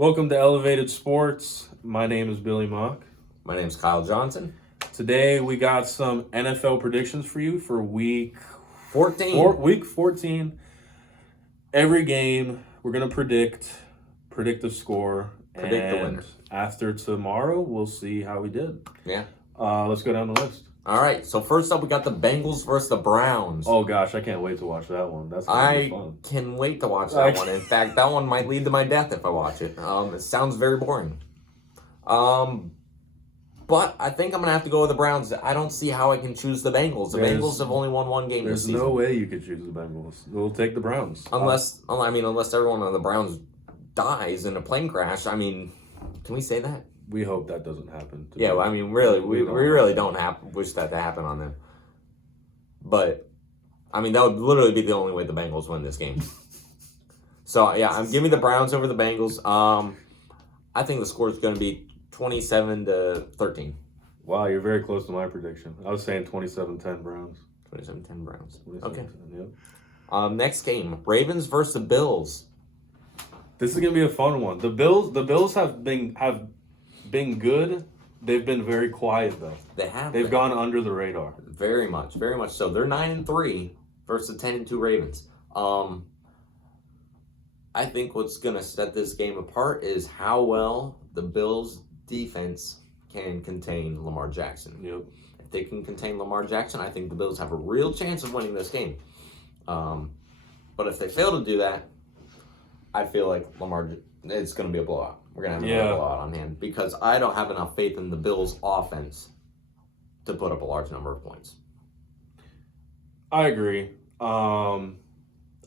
Welcome to Elevated Sports. My name is Billy Mock. My name's Kyle Johnson. Today we got some NFL predictions for you for week 14. Week 14. Every game we're gonna predict the score, Predict the winners. After tomorrow, we'll see how we did. Yeah. Let's go down the list. All right. So first up, we got the Bengals versus the Browns. Oh gosh, I can't wait to watch that one. That's gonna be I fun. can wait to watch that one. In fact, that one might lead to my death if I watch it. It sounds very boring. But I think I'm gonna have to go with the Browns. I don't see how I can choose the Bengals. The Bengals have only won one game this season. There's no way you could choose the Bengals. We'll take the Browns. Unless everyone on the Browns dies in a plane crash. I mean, can we say that? We hope that doesn't happen. Yeah, well, I mean, really, we really don't wish that to happen on them. But, I mean, that would literally be the only way the Bengals win this game. So, yeah, I'm giving the Browns over the Bengals. I think the score is going to be 27-13. Wow, you're very close to my prediction. I was saying 27-10 Browns. 27-10 Browns. 27-10, Okay. Yep. Next game, Ravens versus the Bills. This is gonna be a fun one. The Bills have been good. They've been very quiet though. They've gone under the radar. Very much so. They're 9-3 versus the 10-2 Ravens. I think what's gonna set this game apart is how well the Bills defense can contain Lamar Jackson. Yep. If they can contain Lamar Jackson, I think the Bills have a real chance of winning this game. But if they fail to do that, I feel like it's going to be a blowout. We're going to have a blowout on hand because I don't have enough faith in the Bills' offense to put up a large number of points. I agree.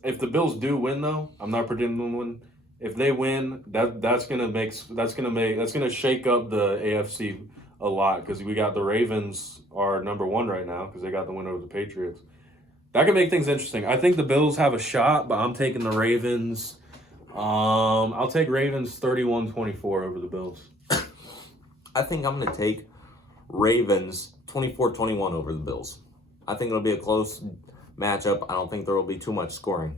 If the Bills do win, though, I'm not predicting them to win. If they win, that's gonna shake up the AFC a lot because we got the Ravens are number one right now because they got the win over the Patriots. That can make things interesting. I think the Bills have a shot, but I'm taking the Ravens. I'll take Ravens 31-24 over the Bills. I think I'm going to take Ravens 24-21 over the Bills. I think it'll be a close matchup. I don't think there will be too much scoring.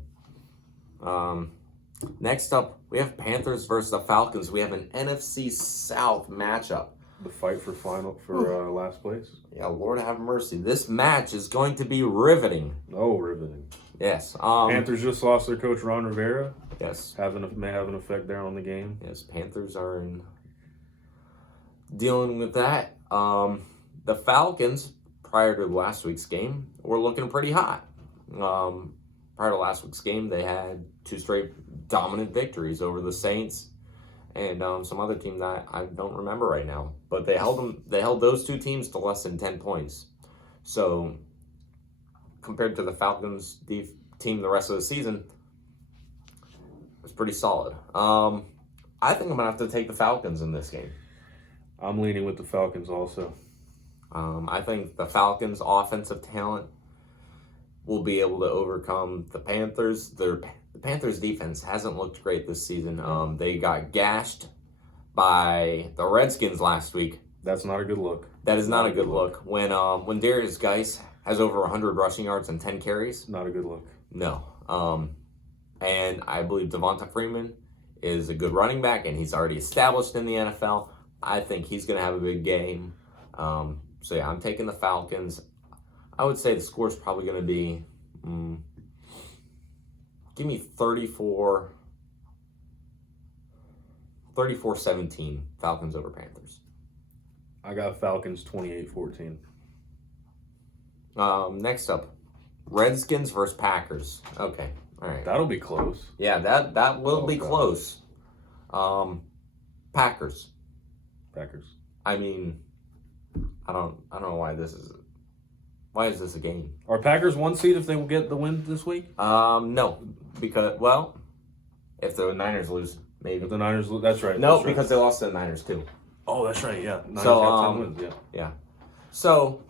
Next up, we have Panthers versus the Falcons. We have an NFC South matchup. The fight for last place. Yeah, Lord have mercy. This match is going to be riveting. Oh, riveting. Yes. Panthers just lost their coach, Ron Rivera. Yes. May have an effect there on the game. Yes, Panthers are dealing with that. The Falcons, prior to last week's game, were looking pretty hot. Prior to last week's game, they had 2 straight dominant victories over the Saints and some other team that I don't remember right now. But they held those 2 teams to less than 10 points. So compared to the Falcons team the rest of the season, it's pretty solid. I think I'm gonna have to take the Falcons in this game. I'm leaning with the Falcons also. I think the Falcons' offensive talent will be able to overcome the Panthers. The Panthers' defense hasn't looked great this season. They got gashed by the Redskins last week. That's not a good look. That is not a good look. When Darius Geis has over 100 rushing yards and 10 carries. Not a good look. No. And I believe Devonta Freeman is a good running back, and he's already established in the NFL. I think he's going to have a big game. So, yeah, I'm taking the Falcons. I would say the score is probably going to be, give me 34-17, Falcons over Panthers. I got Falcons 28-14. Next up, Redskins versus Packers. Okay, all right. That'll be close. Yeah, that will be close. Packers. I mean, I don't know why this is. Why is this a game? Are Packers 1 seed if they will get the win this week? No, because if the Niners lose, maybe. If the Niners lose, that's right. No, because they lost to the Niners too. Oh, that's right. Yeah. Niners So have 10 wins. Yeah. So,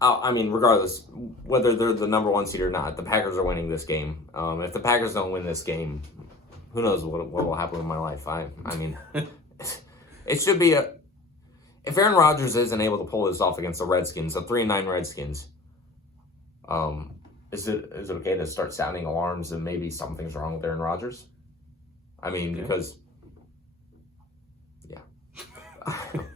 I mean, regardless whether they're the number 1 seed or not, the Packers are winning this game. If the Packers don't win this game, who knows what will happen in my life? I mean, it should be if Aaron Rodgers isn't able to pull this off against the Redskins, the 3-9 Redskins. Is it okay to start sounding alarms and maybe something's wrong with Aaron Rodgers? I mean, because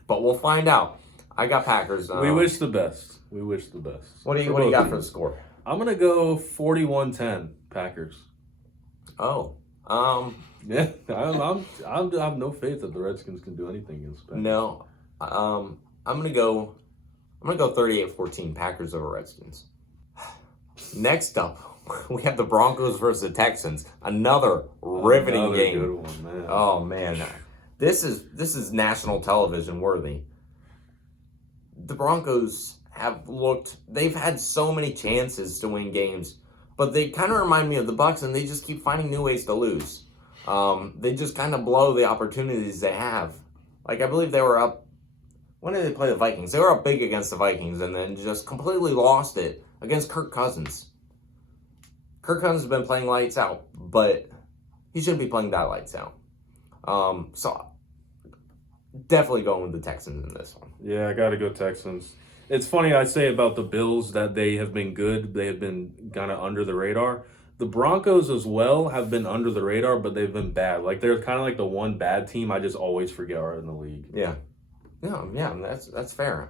But we'll find out. I got Packers. We wish the best. We wish the best. What do you got for the score? I'm gonna go 41-10 Packers. Oh, yeah. I have no faith that the Redskins can do anything against Packers. No, I'm gonna go 38-14 Packers over Redskins. Next up, we have the Broncos versus the Texans. Another riveting game. Good one, man. Oh man, this is national television worthy. The Broncos they've had so many chances to win games, but they kind of remind me of the Bucs, and they just keep finding new ways to lose. They just kind of blow the opportunities they have. Like, I believe they were up, when did they play the Vikings? They were up big against the Vikings and then just completely lost it against Kirk Cousins. Kirk Cousins has been playing lights out, but he shouldn't be playing that lights out. So definitely going with the Texans in this one. Yeah, I got to go Texans. It's funny I say about the Bills that they have been good. They have been kind of under the radar. The Broncos as well have been under the radar, but they've been bad. Like, they're kind of like the one bad team I just always forget are in the league. Yeah, that's fair.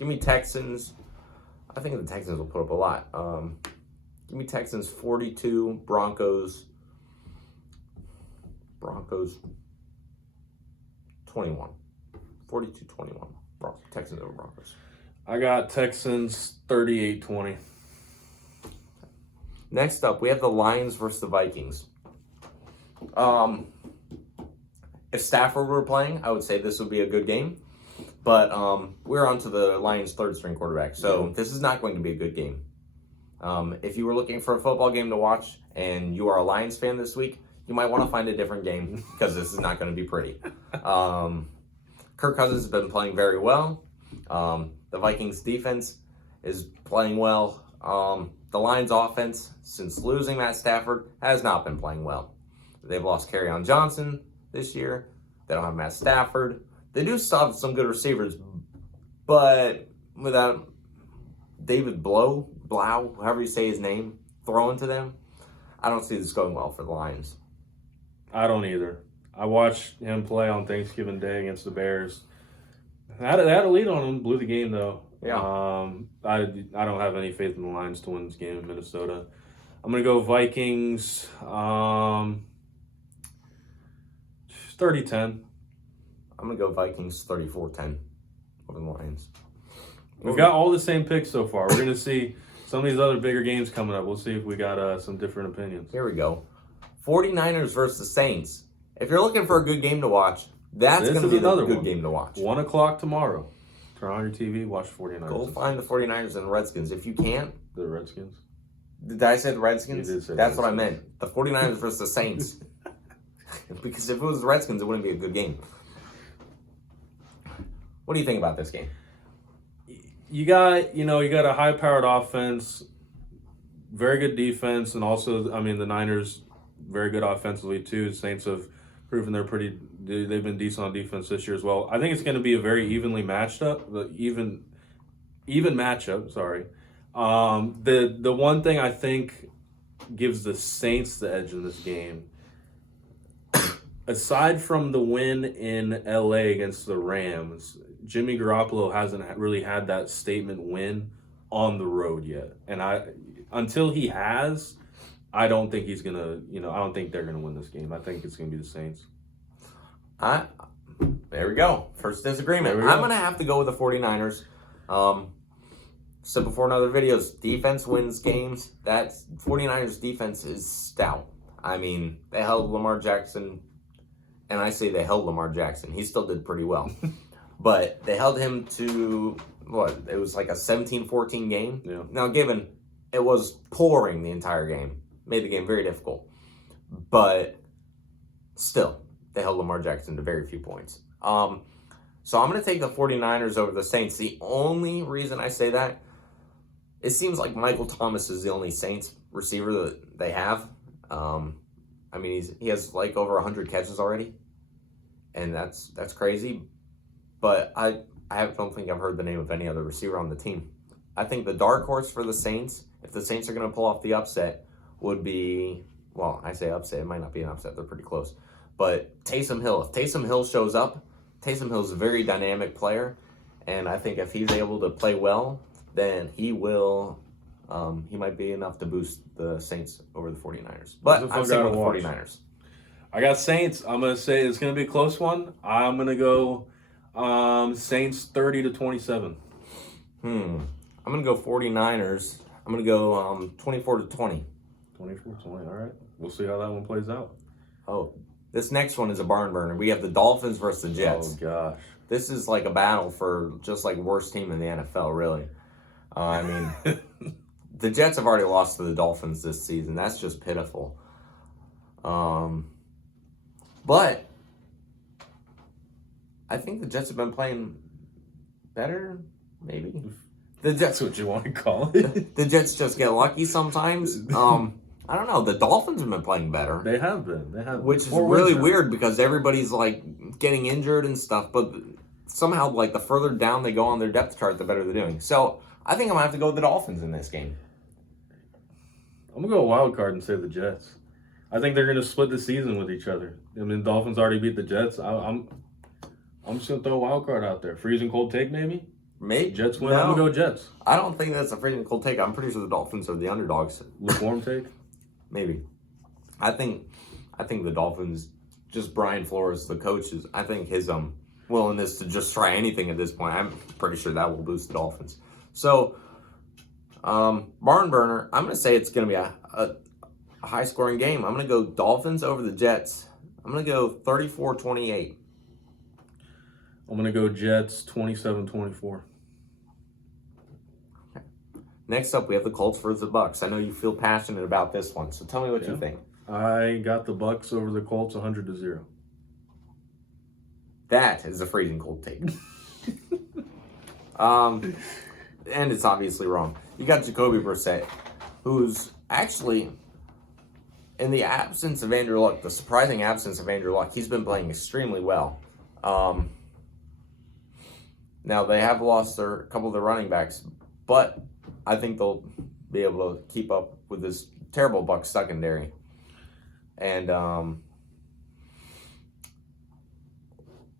Give me Texans. I think the Texans will put up a lot. Give me Texans 42, Broncos 21. 42-21. Texans over Broncos. I got Texans 38-20. Next up, we have the Lions versus the Vikings. If Stafford were playing, I would say this would be a good game. But we're on to the Lions' third-string quarterback, so this is not going to be a good game. If you were looking for a football game to watch and you are a Lions fan this week, you might want to find a different game because this is not going to be pretty. Kirk Cousins has been playing very well. The Vikings' defense is playing well. The Lions' offense, since losing Matt Stafford, has not been playing well. They've lost Kerryon Johnson this year. They don't have Matt Stafford. They do still have some good receivers, but without David Blau, however you say his name, throwing to them, I don't see this going well for the Lions. I don't either. I watched him play on Thanksgiving Day against the Bears. They had a lead on him, blew the game though. Yeah. I don't have any faith in the Lions to win this game in Minnesota. I'm gonna go Vikings 30-10. I'm going to go Vikings 34-10 over the Lions. We've got all the same picks so far. We're going to see some of these other bigger games coming up. We'll see if we got some different opinions. Here we go. 49ers versus the Saints. If you're looking for a good game to watch, that's going to be another good game to watch. 1 o'clock tomorrow. Turn on your TV, watch 49ers. Go find the 49ers and the Redskins. If you can't. The Redskins? Did I say the Redskins? You did say That's Redskins. what I meant. The 49ers versus the Saints. Because if it was the Redskins, it wouldn't be a good game. What do you think about this game? You got a high-powered offense, very good defense, and also, the Niners, very good offensively too. The Saints have proven they've been decent on defense this year as well. I think it's going to be a very evenly matched up, even matchup. Sorry. The one thing I think gives the Saints the edge in this game, aside from the win in LA against the Rams, Jimmy Garoppolo hasn't really had that statement win on the road yet. And until he has, I don't think he's going to, I don't think they're going to win this game. I think it's going to be the Saints. There we go. First disagreement. I'm going to have to go with the 49ers. Said before in other videos, defense wins games. That 49ers defense is stout. They held Lamar Jackson, and I say they held Lamar Jackson. He still did pretty well. But they held him to, it was like a 17-14 game. Yeah. Now, given it was pouring the entire game, made the game very difficult. But still, they held Lamar Jackson to very few points. So I'm going to take the 49ers over the Saints. The only reason I say that, it seems like Michael Thomas is the only Saints receiver that they have. He has like over 100 catches already. And that's crazy. But I don't think I've heard the name of any other receiver on the team. I think the dark horse for the Saints, if the Saints are going to pull off the upset, would be, I say upset, it might not be an upset, they're pretty close. But Taysom Hill, if Taysom Hill shows up, Taysom Hill's a very dynamic player, and I think if he's able to play well, then he will. He might be enough to boost the Saints over the 49ers. But I'm sticking with the 49ers. I got Saints. I'm going to say it's going to be a close one. I'm going to go Saints 30-27. I'm going to go 49ers. I'm going to go 24-20. 24-20, all right. We'll see how that one plays out. Oh, this next one is a barn burner. We have the Dolphins versus the Jets. Oh, gosh. This is like a battle for just like worst team in the NFL, really. I mean, the Jets have already lost to the Dolphins this season. That's just pitiful. But I think the Jets have been playing better, maybe. That's what you want to call it. The Jets just get lucky sometimes. I don't know. The Dolphins have been playing better. They have been. Which is really weird because everybody's like getting injured and stuff, but somehow like the further down they go on their depth chart, the better they're doing. So I think I'm gonna have to go with the Dolphins in this game. I'm gonna go wild card and say the Jets. I think they're gonna split the season with each other. I mean, Dolphins already beat the Jets. I'm just gonna throw a wild card out there. Freezing cold take, maybe. Maybe Jets win. No, I'm gonna go Jets. I don't think that's a freezing cold take. I'm pretty sure the Dolphins are the underdogs. Lukewarm take. Maybe. I think the Dolphins, just Brian Flores, the coach, I think his willingness to just try anything at this point, I'm pretty sure that will boost the Dolphins. So, barn burner, I'm going to say it's going to be a high-scoring game. I'm going to go Dolphins over the Jets. I'm going to go 34-28. I'm going to go Jets 27-24. Next up, we have the Colts versus the Bucks. I know you feel passionate about this one, so tell me what you think. I got the Bucks over the Colts 100-0. That is a freezing cold take. And it's obviously wrong. You got Jacoby Brissett, who's actually, in the absence of Andrew Luck, the surprising absence of Andrew Luck, he's been playing extremely well. Now, they have lost a couple of their running backs, but I think they'll be able to keep up with this terrible Bucs secondary. And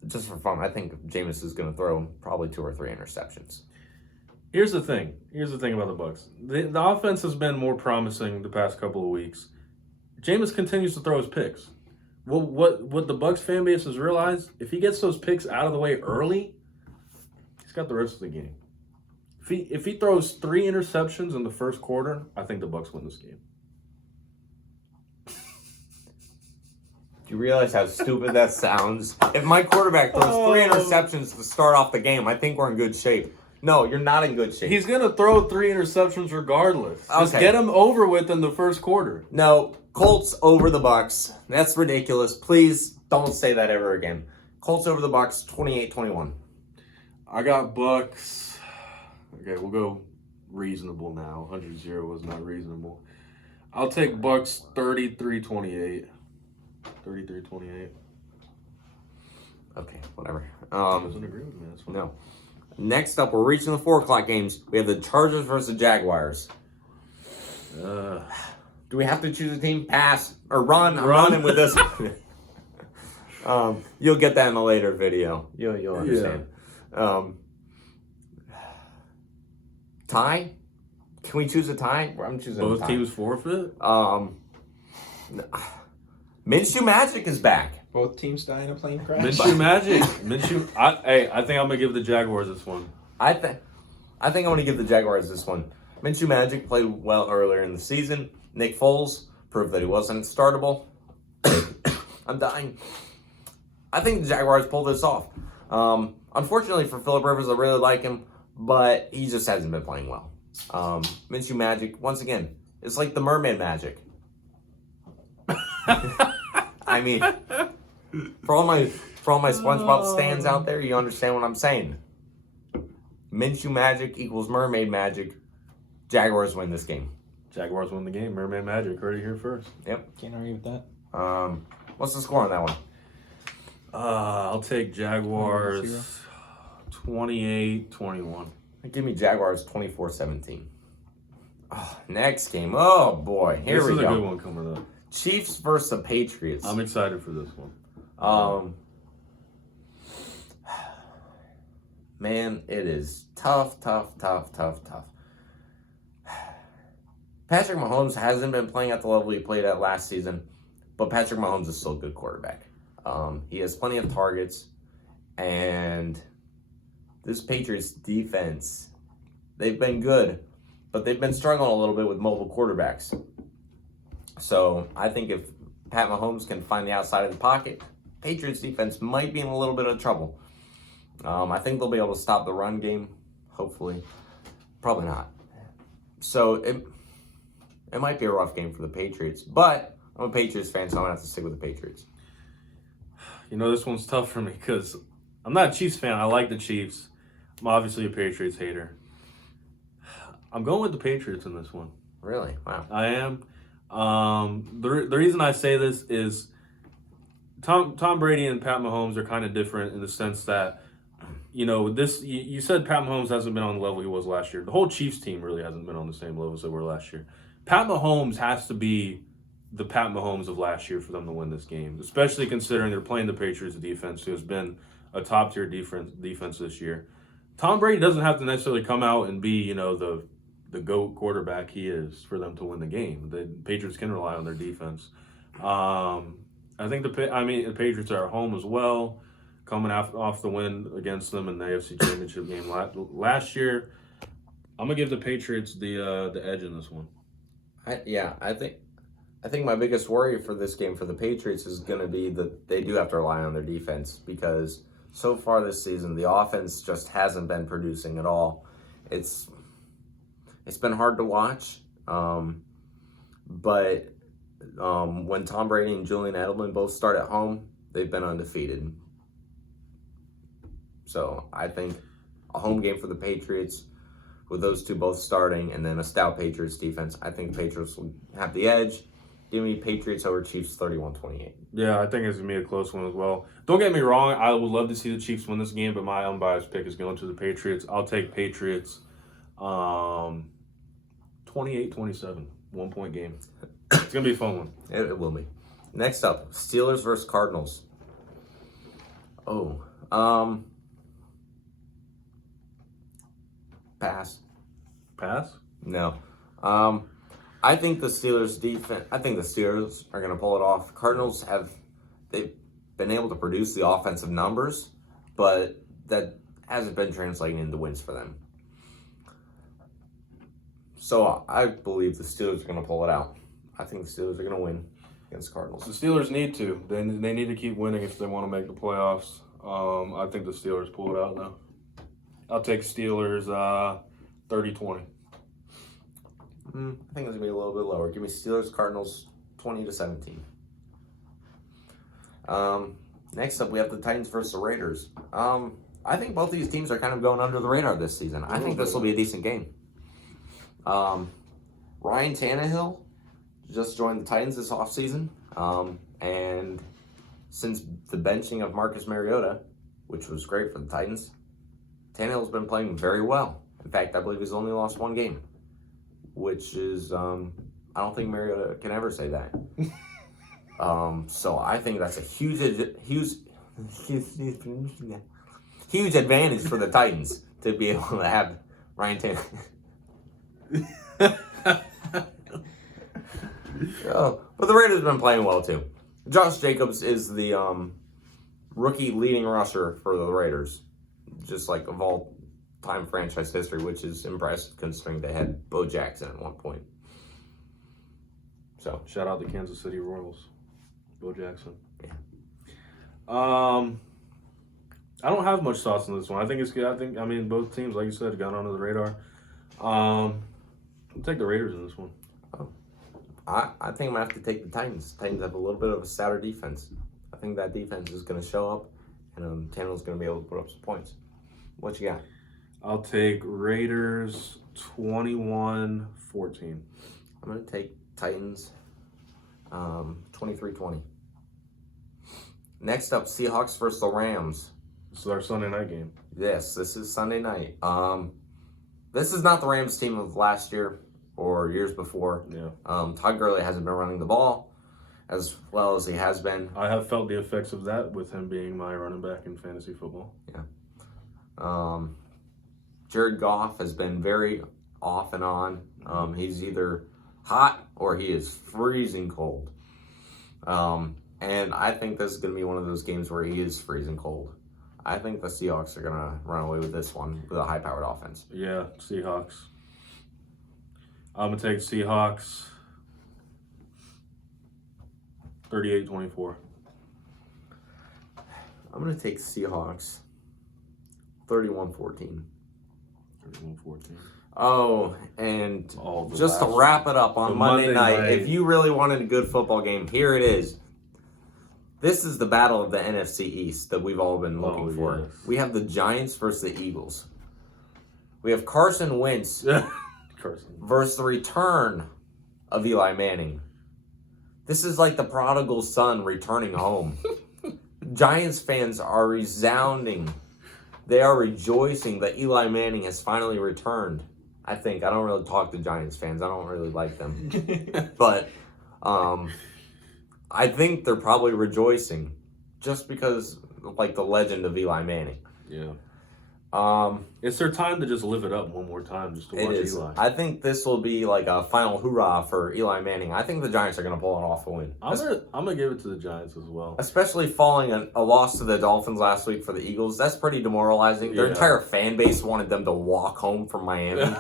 just for fun, I think Jameis is going to throw probably 2 or 3 interceptions. Here's the thing about the Bucs. The offense has been more promising the past couple of weeks. Jameis continues to throw his picks. What the Bucs fan base has realized, if he gets those picks out of the way early, he's got the rest of the game. If he throws 3 interceptions in the first quarter, I think the Bucs win this game. Do you realize how stupid that sounds? If my quarterback throws 3 interceptions to start off the game, I think we're in good shape. No, you're not in good shape. He's going to throw 3 interceptions regardless. Just get him over with in the first quarter. No, Colts over the Bucs. That's ridiculous. Please don't say that ever again. Colts over the Bucs, 28-21. I got Bucs. Okay, we'll go reasonable now. 100-0 was not reasonable. I'll take Bucs 33-28. 33-28. Okay, whatever. Doesn't agree with me. That's fine. No. Next up, we're reaching the 4 o'clock games. We have the Chargers versus the Jaguars. Do we have to choose a team? Pass or run? I'm running with this. You'll get that in a later video. You'll understand. Yeah. Tie? Can we choose a tie? I'm choosing both a tie. teams forfeit. Minshew Magic is back. Both teams die in a plane crash. Minshew Magic. I think I'm gonna give the Jaguars this one. I think I'm gonna give the Jaguars this one. Minshew Magic played well earlier in the season. Nick Foles proved that he wasn't startable. I'm dying. I think the Jaguars pulled this off. Unfortunately for Phillip Rivers, I really like him, but he just hasn't been playing well. Minshew Magic, once again, it's like the Mermaid Magic. I mean, for all my SpongeBob stands out there, you understand what I'm saying. Minshew Magic equals Mermaid Magic. Jaguars win this game. Jaguars win the game. Mermaid Magic. Heard it here first. Yep. Can't argue with that. What's the score on that one? I'll take Jaguars 28-21. Give me Jaguars 24-17. Oh, next game. Oh, boy. Here we go. This is a good one coming up. Chiefs versus the Patriots. I'm excited for this one. Man, it is tough. Patrick Mahomes hasn't been playing at the level he played at last season, but Patrick Mahomes is still a good quarterback. He has plenty of targets, and this Patriots defense, they've been good, but they've been struggling a little bit with mobile quarterbacks. So I think if Pat Mahomes can find the outside of the pocket, Patriots defense might be in a little bit of trouble. I think they'll be able to stop the run game, hopefully. Probably not. So it might be a rough game for the Patriots, but I'm a Patriots fan, so I'm going to have to stick with the Patriots. You know, this one's tough for me because I'm not a Chiefs fan. I like the Chiefs. I'm obviously a Patriots hater. I'm going with the Patriots in this one. Really? Wow. I am. The reason I say this is Tom Brady and Pat Mahomes are kind of different in the sense that, you know, you said Pat Mahomes hasn't been on the level he was last year. The whole Chiefs team really hasn't been on the same level as they were last year. Pat Mahomes has to be the Pat Mahomes of last year for them to win this game, especially considering they're playing the Patriots defense, who has been a top-tier defense this year. Tom Brady doesn't have to necessarily come out and be, you know, the GOAT quarterback he is for them to win the game. The Patriots can rely on their defense. I think the Patriots are at home as well, coming off the win against them in the AFC Championship game last year. I'm gonna give the Patriots the edge in this one. I think my biggest worry for this game for the Patriots is going to be that they do have to rely on their defense, because so far this season the offense just hasn't been producing at all. It's been hard to watch, but when Tom Brady and Julian Edelman both start at home, they've been undefeated. So I think a home game for the Patriots with those two both starting, and then a stout Patriots defense, I think the Patriots will have the edge. Give me Patriots over Chiefs 31-28. Yeah, I think it's going to be a close one as well. Don't get me wrong, I would love to see the Chiefs win this game, but my unbiased pick is going to the Patriots. I'll take Patriots 28-27, 1 point game. It's going to be a fun one. It will be. Next up, Steelers versus Cardinals. Pass. Pass? No. I think the Steelers are going to pull it off. Cardinals they've been able to produce the offensive numbers, but that hasn't been translating into wins for them. So I believe the Steelers are going to pull it out. I think the Steelers are going to win against the Cardinals. The Steelers need to. They need to keep winning if they want to make the playoffs. I think the Steelers pull it out, though. I'll take Steelers 30-20. I think it's going to be a little bit lower. Give me Steelers, Cardinals 20-17. Next up, we have the Titans versus the Raiders. I think both these teams are kind of going under the radar this season. I think this will be a decent game. Ryan Tannehill just joined the Titans this offseason. And since the benching of Marcus Mariota, which was great for the Titans, Tannehill's been playing very well. In fact, I believe he's only lost one game, which is, I don't think Mariota can ever say that. So I think that's a huge advantage for the Titans to be able to have Ryan Tannehill. But the Raiders have been playing well too. Josh Jacobs is the rookie leading rusher for the Raiders, just like of all time franchise history, which is impressive considering they had Bo Jackson at one point. So shout out the Kansas City Royals, Bo Jackson. Yeah. I don't have much thoughts on this one. I think it's good. I mean, both teams, like you said, have gone under the radar. I'll take the Raiders in this one. I think I'm going to have to take the Titans. Titans have a little bit of a stouter defense. I think that defense is going to show up, and Tannehill's going to be able to put up some points. What you got? I'll take Raiders 21-14. I'm going to take Titans 23-20. Next up, Seahawks versus the Rams. This is our Sunday night game. Yes, this is Sunday night. This is not the Rams team of last year or years before. Yeah. Todd Gurley hasn't been running the ball as well as he has been. I have felt the effects of that with him being my running back in fantasy football. Yeah. Jared Goff has been very off and on. He's either hot or he is freezing cold. And I think this is going to be one of those games where he is freezing cold. I think the Seahawks are going to run away with this one with a high-powered offense. Yeah, Seahawks. I'm going to take Seahawks 38-24. I'm going to take Seahawks 31-14. 31-14. Oh, and All the just to last- wrap it up on the Monday night, night. if you really wanted a good football game, here it is. This is the battle of the NFC East that we've all been looking for. Yes. We have the Giants versus the Eagles. We have Carson Wentz Carson. versus the return of Eli Manning. This is like the prodigal son returning home. Giants fans are resounding. They are rejoicing that Eli Manning has finally returned. I think. I don't really talk to Giants fans. I don't really like them. But I think they're probably rejoicing just because, like, the legend of Eli Manning. Yeah. It's their time to just live it up one more time just to It watch is. Eli. I think this will be like a final hoorah for Eli Manning. I think the Giants are going to pull it off a win. I'm gonna give it to the Giants as well. Especially following a loss to the Dolphins last week for the Eagles. That's pretty demoralizing. Their Yeah. entire fan base wanted them to walk home from Miami.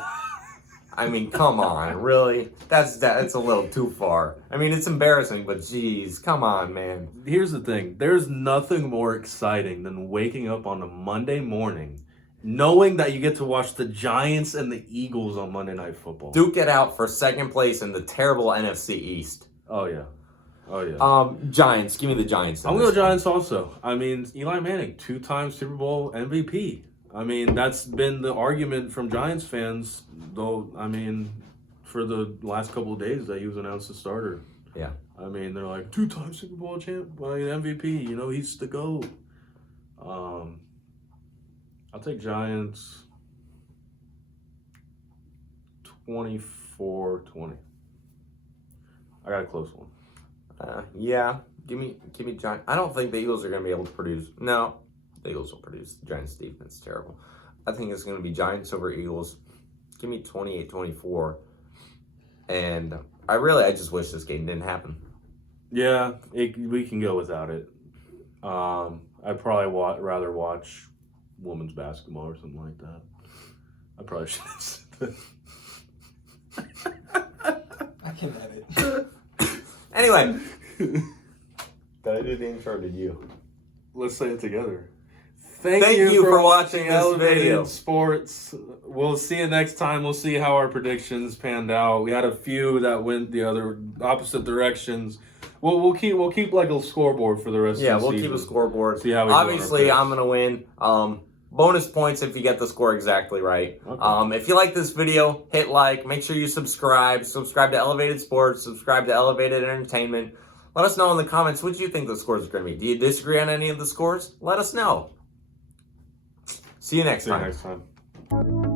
I mean, come on, really? That's a little too far. I mean, it's embarrassing, but geez, come on, man. Here's the thing. There's nothing more exciting than waking up on a Monday morning knowing that you get to watch the Giants and the Eagles on Monday Night Football. Duke it out for second place in the terrible NFC East. Oh, yeah. Oh, yeah. Giants. Give me the Giants. I'm going to go Giants also. I mean, Eli Manning, 2-time Super Bowl MVP. I mean, that's been the argument from Giants fans, though, I mean, for the last couple of days that he was announced as starter. Yeah. I mean, they're like, 2-time Super Bowl champ, MVP, he's the GOAT. I'll take Giants 24-20. I got a close one. Yeah. Give me Giants. I don't think the Eagles are going to be able to produce. No, the Eagles will produce. The Giants' defense is terrible. I think it's going to be Giants over Eagles. Give me 28-24. And I just wish this game didn't happen. Yeah, we can go without it. I'd probably rather watch women's basketball or something like that. I probably should have said that. I can edit. Anyway. Did I do the intro or did you? Let's say it together. Thank you for watching this Elevated video. Sports. We'll see you next time. We'll see how our predictions panned out. We had a few that went the other opposite directions. We'll keep like a scoreboard for the rest of the season. We'll keep a scoreboard. See how we do on our Obviously, picks. I'm going to win. Bonus points if you get the score exactly right. Okay. If you like this video, hit like. Make sure you subscribe. Subscribe to Elevated Sports. Subscribe to Elevated Entertainment. Let us know in the comments what you think the scores are going to be. Do you disagree on any of the scores? Let us know. See you next See you time. next time.